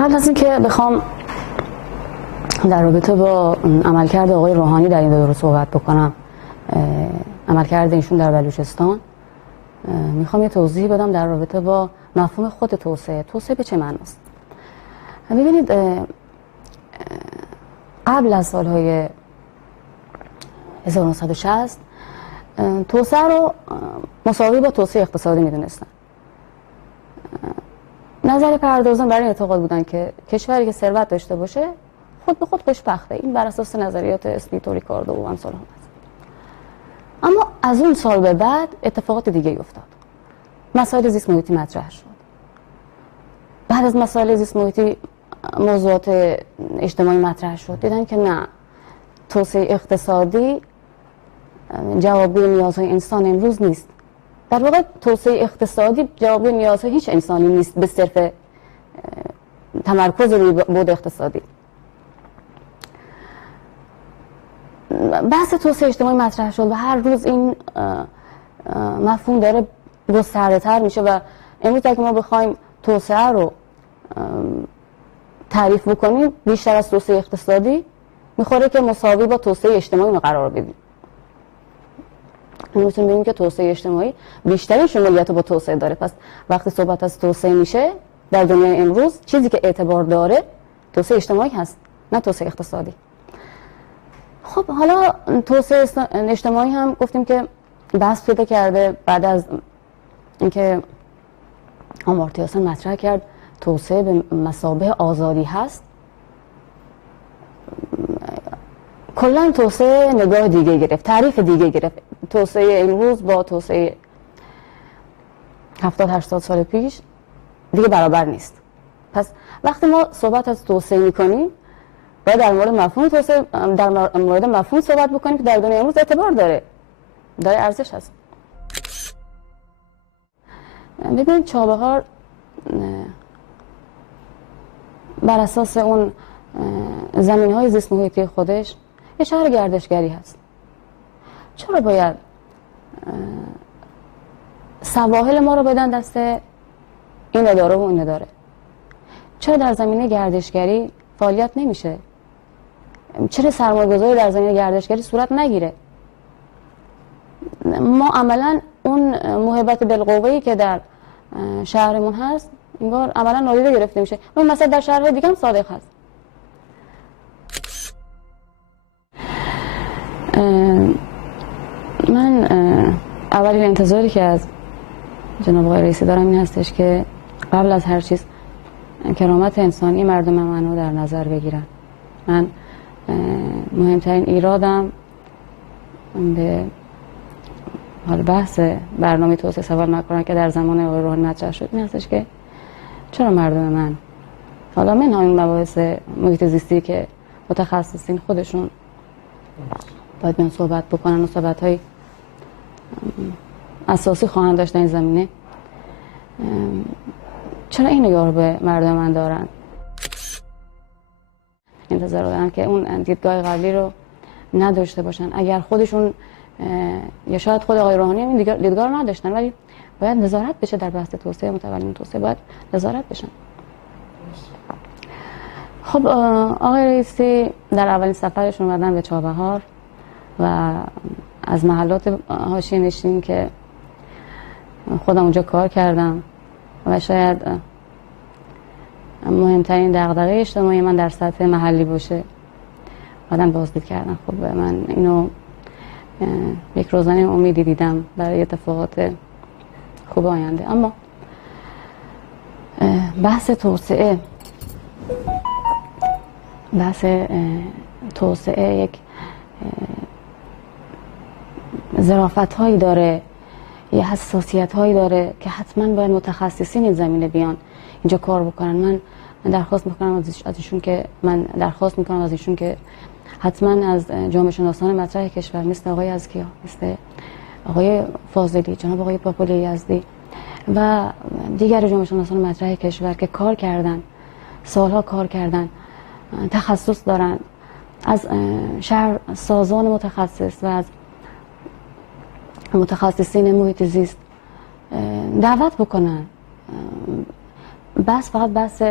قبل از اینکه بخوام در رابطه با عملکرد آقای روحانی در این دوره صحبت بکنم، عملکرد ایشون در بلوچستان، میخوام یه توضیح بدم در رابطه با مفهوم خود توسعه به چه معناست. ببینید، قبل از سالهای 1960 توسعه رو مساوی با توسعه اقتصادی میدونستن. نظر پردازان برای این اعتقاد بودن که کشوری که ثروت داشته باشه خود به خود خوشبخته. این بر اساس نظریات اسمیت و ریکاردو و امثال هم هست. اما از اون سال به بعد اتفاقات دیگه افتاد. مسائل زیست محیطی مطرح شد. بعد از مسائل زیست محیطی موضوعات اجتماعی مطرح شد. دیدن که نه، توسعه اقتصادی جوابگوی نیازهای انسان امروز نیست. در واقع توسعه اقتصادی جوابگوی نیازهای هیچ انسانی نیست به صرف تمرکز روی بود اقتصادی. بحث توسعه اجتماعی مطرح شد و هر روز این مفهوم داره گسترده‌تر میشه و امروز اگه ما بخوایم توسعه رو تعریف بکنیم، بیشتر از توسعه اقتصادی میخوره که مساوی با توسعه اجتماعی قرار بدیم. میتونیم ببینیم که توسعه اجتماعی بیشترین شمولیت رو با توسعه داره. پس وقتی صحبت از توسعه میشه در دنیای امروز، چیزی که اعتبار داره توسعه اجتماعی هست، نه توسعه اقتصادی. خب حالا توسعه اجتماعی هم گفتیم که بحث پیدا کرده بعد از اینکه آمارتیا سن مطرح کرد توسعه به مثابه آزادی هست. کلا توسعه نگاه دیگه گرفت، تعریف دیگه گرفت. توسعه امروز با توسعه 70-80 سال پیش دیگه برابر نیست. پس وقتی ما صحبت از توسعه میکنیم باید در مورد مفهوم توسعه، در مورد مفهوم صحبت بکنیم که در دنیای امروز اعتبار داره ارزش هست. ببینید، چابهار بر اساس اون زمین‌های زیست محیطی خودش یه شهر گردشگری هست. چرا باید سواحل ما رو بدن دست این اداره و این اداره؟ چرا در زمینه گردشگری فعالیت نمیشه؟ چرا سرمایه‌گذاری در زمینه گردشگری صورت نگیره؟ ما عملاً اون محبت بالقوه‌ای که در شهرمون هست انگار عملاً نادیده گرفته میشه. اون مثلا در شهرهای دیگه هم صادق هست. من اولین انتظاری که از جناب آقای رئیسی دارم این هستش که قبل از هر چیز کرامت انسانی مردم منو در نظر بگیرن. من مهمترین ایرادم به حال بحث برنامه توسعه سوال مکارن که در زمان آقای روحانی مطرح شد این هستش که چرا مردم من، حالا من همین مباحث محیط زیستی که متخصصین خودشون باید بیان صحبت بکنن و صحبت‌های اساسی خواهند داشت در این زمینه، چرا این نگاه رو به مردم من دارن؟ انتظار دارن که اون دیدگاه قبلی رو نداشته باشن. اگر خودشون یا شاید خود آقای روحانی این دیدگاه رو نداشتن، ولی باید نظارت بشه در بحث توسعه، متولین توسعه باید نظارت بشن. خب آقای رئیسی در اولین سفرشون اومدن به چابهار و از محلات حاشیه نشین که خودم اونجا کار کردم و شاید مهمترین دغدغه اجتماعی من در سطح محلی باشه آدم بازدید کردن. خب من اینو یک روزانه امیدی دیدم برای اتفاقات خوب آینده. اما بحث توسعه یک ظرافت هایی داره، یه حساسیت هایی داره که حتما باید متخصصین این زمینه بیان اینجا کار بکنن. من درخواست میکنم از ایشون که حتما از جامعه شناسان مطرح کشور مثل آقای ازکیا، مثل آقای فاضلی، جناب آقای پاپولی یزدی و دیگر جامعه شناسان مطرح کشور که کار کردن، سالها کار کردن، تخصص دارن، از شهر سازان متخصص و از متخصصین محیط زیست دعوت بکنن. بس فقط بحث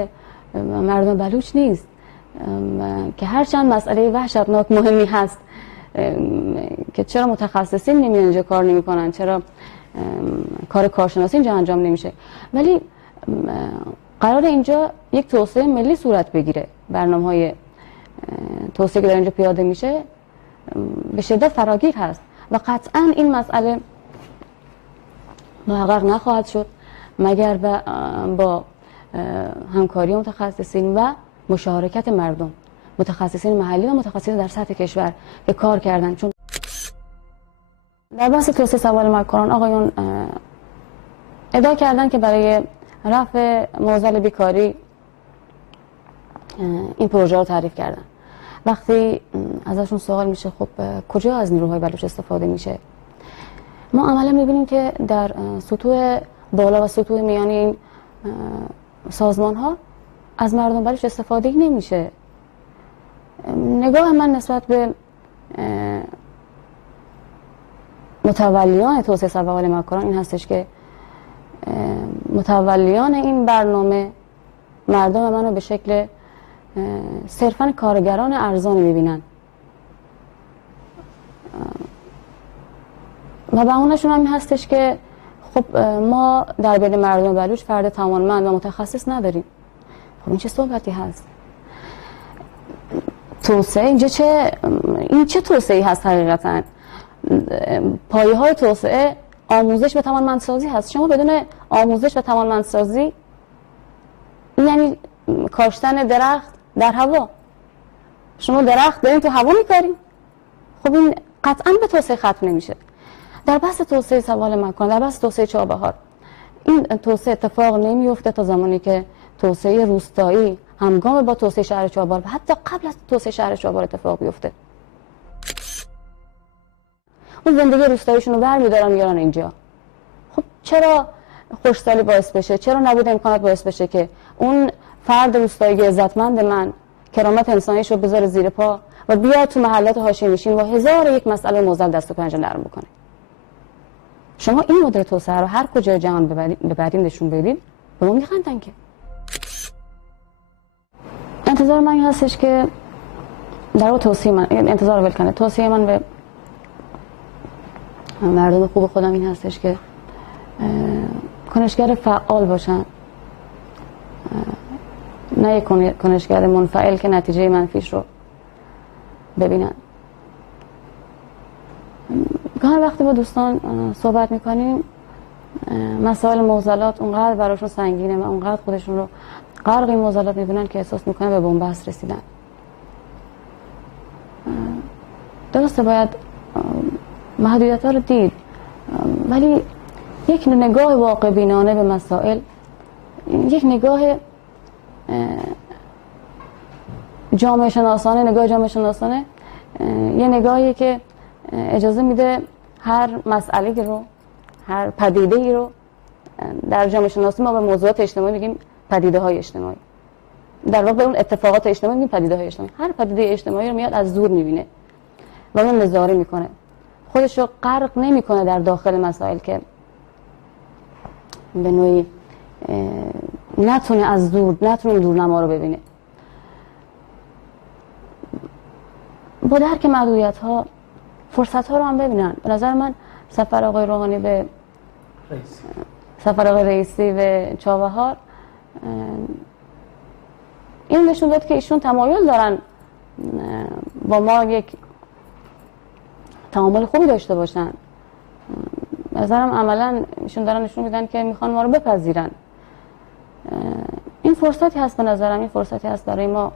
مردم بلوچ نیست که هرچند مسئله وحشتناک مهمی هست که چرا متخصصین نمیان اینجا کار نمیکنن، چرا کار کارشناسی اینجا انجام نمیشه، ولی قرار اینجا یک توسعه ملی صورت بگیره. برنامه‌های توسعه که در اینجا پیاده میشه به شدت فراگیر هست و قطعا این مسئله محقق نخواهد شد مگر با همکاری متخصصین و مشارکت مردم، متخصصین محلی و متخصصین در سطح کشور که کار کردن. چون در بحث توسعه سوال مکاران آقایون ادعا کردن که برای رفع معضل بیکاری این پروژه رو تعریف کردن. وقتی ازشون سوال میشه خب کجا از نیروهای بلوچ استفاده میشه، ما عملا میبینیم که در سطوح بالا و سطوح میانی این سازمان ها از مردم بلوچ استفاده نمیشه. نگاه من نسبت به متولیان توسعه سوال مکاران این هستش که متولیان این برنامه مردم منو به شکل صرفاً کارگران ارزانی میبینن و بهونه‌شون هم این هستش که خب ما در بین مردم بلوچ فرد توانمند و متخصص نداریم. خب این چه صحبتی هست؟ توسعه اینجا چه توسعه‌ای هست حقیقتاً؟ پایه‌های توسعه آموزش و توانمندسازی هست. شما بدون آموزش و توانمندسازی یعنی کاشتن درخت در هوا. شما درخت دارین تو هوا میکارین، خب این قطعا به توسعه ختم نمیشه. در بحث توسعه سوال مکان، در بحث توسعه چابهار، این توسعه اتفاق نمیفته تا زمانی که توسعه روستایی همگام با توسعه شهر چابهار و حتی قبل از توسعه شهر چابهار اتفاق بیفته. اون زندگی روستاییشون رو برمیدارن میارن اینجا. خب چرا خوشسالی باعث بشه؟ چرا نبود امکانات باعث بشه که اون فرد روستایی عزتمند من کرامت انسانیش رو بذاره زیر پا و بیاد تو محلات حاشیه نشین و هزار یک مسئله موزل دست و پنجه نرم بکنه؟ شما این مدل توسعه رو هر کجا جهان ببرید نشون بدید به ما میخندن. که انتظار من این هستش که در توصیه من، انتظار ول کنه، توصیه من به مردم خوب خودم این هستش که کنشگر فعال باشن، نه یک کنشگر منفعل که نتیجه منفیش رو ببینن. گاهی وقتی با دوستان صحبت میکنیم مسائل معضلات اونقدر براشون سنگینه و اونقدر خودشون رو غرق این معضلات میبینن که احساس میکنن به بن‌بست رسیدن. درسته باید محدودیت ها رو دید، ولی یک نگاه واقع بینانه به مسائل، یک نگاه جامعه شناسانه، نگاه جامعه شناسانه یه نگاهی که اجازه میده هر مسئله رو، هر پدیده‌ای رو در جامعه شناسی ما به موضوعات اجتماعی میگیم پدیده های اجتماعی، در واقع اون اتفاقات اجتماعی میگیم پدیده های اجتماعی. هر پدیده اجتماعی رو میاد از دور میبینه و اون نظاره میکنه، خودش رو غرق نمیکنه در داخل مسائل که به نوعی نتونه از دور، نتونه دورنما رو ببینه. با درک محدودیت ها فرصت ها رو هم ببینن. به نظر من سفر آقای روحانی به سفر آقای رئیسی به چابهار این نشون داد که ایشون تمایل دارن با ما یک تعامل خوبی داشته باشن. نظرم عملا ایشون دارن نشون میدن که میخوان ما رو بپذیرن. این فرصتی هست، به نظرم این فرصتی هست برای ما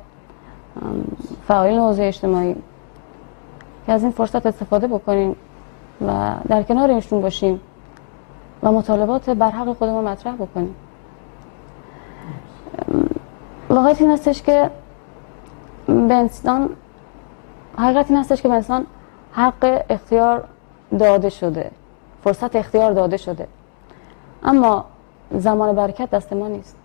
فعالین حوزه اجتماعی که از این فرصت استفاده بکنیم و در کنار ایشون باشیم و مطالبات برحق خودمون مطرح بکنیم. واقعیت این هستش که به انسان، حقیقت این هستش که به انسان حق اختیار داده شده، فرصت اختیار داده شده، اما زمان برکت دست ما نیست.